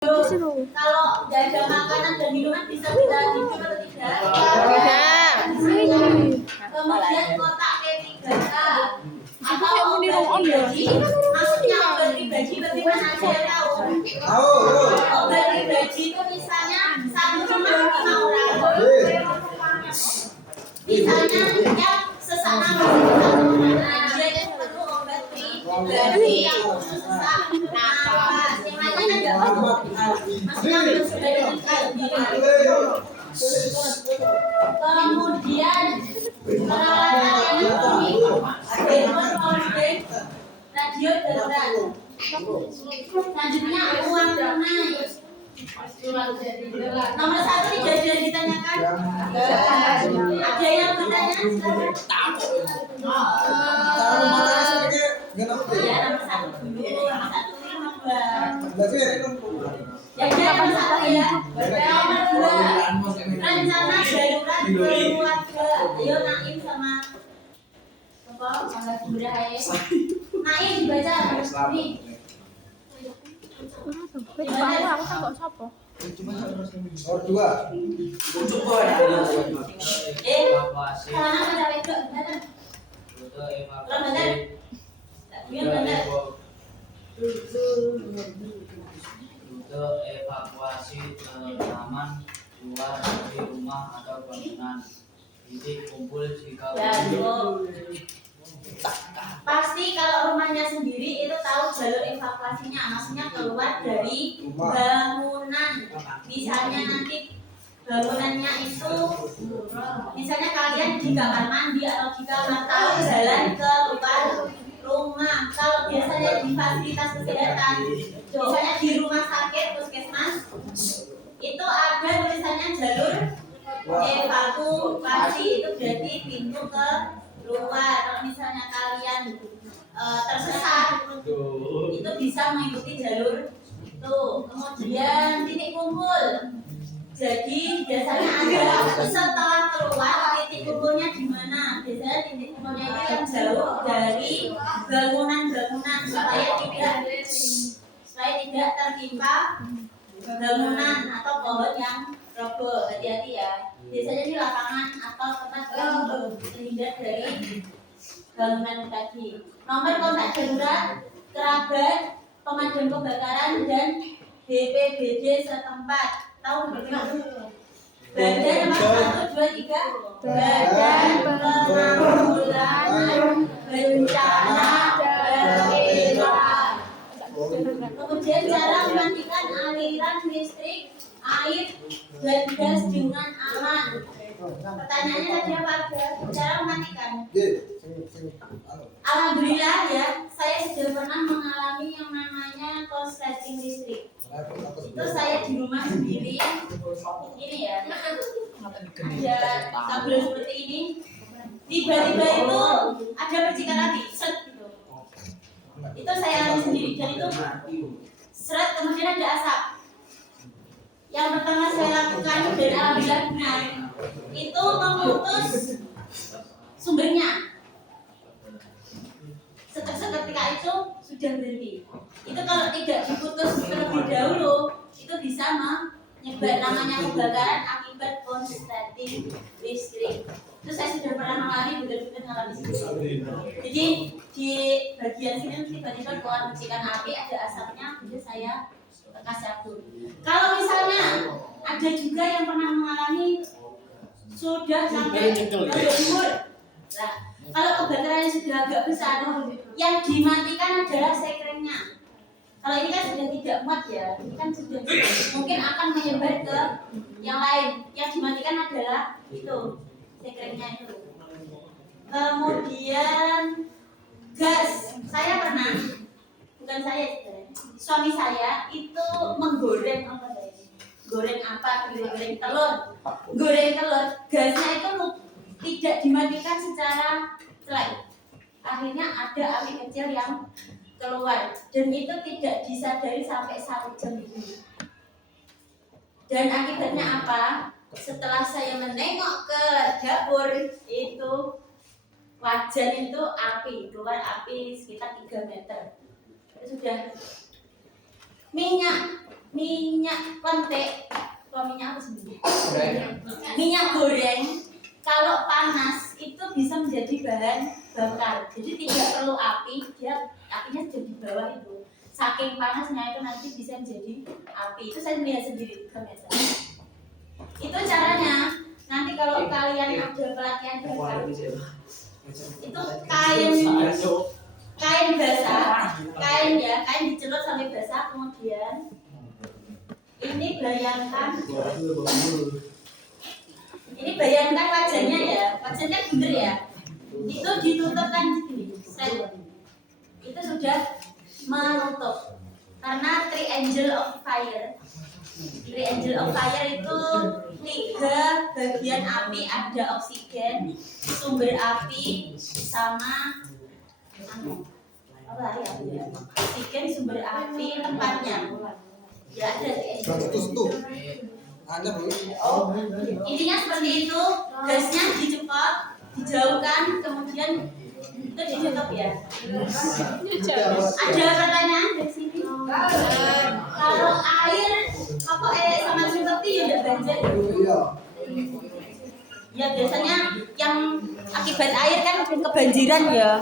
Kalau nggak ada makanan dan minuman bisa kita hidup atau tidak? Kemudian kotak P3K atau obat pribadi. Maksudnya obat pribadi bagaimana saya tahu? Obat pribadi itu misalnya satu rumah 5 orang. Misalnya yang sesama dia itu perlu obat pribadi yang khusus sesak nafas. Yang lainnya nggak perlu. Maksudnya sudah kemudian peralatan elektronik, radio darurat. Selanjutnya uang tunai. Nomor 1 tidak ada yang ditanyakan. Ada yang bertanya? Ya, nomor 1 dulu. Nomor 1 ini nomor 2. Jadi nomor 1 ya. Nomor 2. Rencana darurat keluarga. Ayo Naim sama Naim dibaca nih. Evakuasi teman keluar dari rumah atau bangunan. Titik kumpul jika pasti kalau rumahnya sendiri itu tahu jalur evakuasinya, maksudnya keluar dari bangunan. Misalnya nanti bangunannya itu, misalnya kalian di kamar mandi atau di kamar tahu jalan keluar rumah. Kalau biasanya di fasilitas kesehatan, misalnya di rumah sakit puskesmas, itu ada tulisannya jalur evakuasi, itu berarti pintu ke luar. Kalau misalnya kalian tersesat, itu bisa mengikuti jalur itu. Kemudian titik kumpul. Jadi biasanya ada setelah keluar titik kumpulnya di mana. Biasanya titik kumpulnya itu yang jauh dari bangunan-bangunan supaya tidak tertimpa bangunan atau pohon yang roboh. Hati-hati ya. Biasanya di lapangan atau tempat yang terhindar dari bangunan tadi. Nomor kontak darurat, kerabat, pemadam kebakaran dan BPBD setempat. Tahu bagaimana? Badan nomor 1, 2, 3. Badan Penanggulangan Bencana Daerah. Kemudian cara mematikan aliran listrik, air, dan gas dengan aman. Pertanyaannya tadi apa? Cara mematikan. Alhamdulillah ya, saya sudah pernah mengalami yang namanya korsleting listrik. Itu saya di rumah sendiri. Ini ya, ada kabel seperti ini. Tiba-tiba itu ada percikan api, set gitu. Itu saya alami sendiri dan itu seret, kemudian ada asap. Yang pertama saya lakukan dan alhamdulillah benar, itu memutus sumbernya. Seketika itu sudah berhenti. Itu kalau tidak diputus terlebih dahulu, itu bisa menyebabkan namanya kebakaran akibat korsleting listrik. Itu saya sudah pernah mengalami, benar-benar mengalami sendiri. Jadi di bagian sini tiba-tiba keluar percikan api, ada asapnya, kemudian saya kasih cabut. Kalau misalnya ada juga yang pernah mengalami sudah sampai agak umur. Nah, kalau kebakarannya sudah agak besar, yang dimatikan adalah sekrennya. Kalau ini kan sudah tidak muat ya, ini kan sudah mungkin akan menyebar ke yang lain. Yang dimatikan adalah itu sekrennya itu. Kemudian gas, saya pernah, bukan saya, suami saya itu menggoreng apa tadi? Goreng apa? Goreng telur. Goreng telur, gasnya itu tidak dimatikan secara celak. Akhirnya ada api kecil yang keluar dan itu tidak disadari sampai 1 jam itu. Dan akibatnya apa? Setelah saya menengok ke dapur itu wajan itu api, keluar api sekitar 3 meter. Sudah minyak minyak lentik, atau minyak apa sih? Minyak goreng kalau panas itu bisa menjadi bahan bakar. Jadi tidak perlu api, dia apinya sudah di bawah itu. Saking panasnya itu nanti bisa menjadi api. Itu saya melihat sendiri pemirsa. Itu caranya. Nanti kalau kalian ada pelatihan bakar, itu kain basah, kain dicelup sampai basah, kemudian ini bayangkan wajahnya ya, wajahnya bunder ya, itu ditutupkan segini, itu sudah menutup karena triangle of fire itu 3 bagian api, ada oksigen, sumber api sama apa ya? Oksigen, sumber api, tempatnya. Ya ada intinya seperti itu. Gasnya dicepat, dijauhkan, kemudian itu ditutup ya. Ada pertanyaan dari sini? Kalau air apa sama seperti ya udah banjir. Ya biasanya yang akibat air kan kebanjiran ya.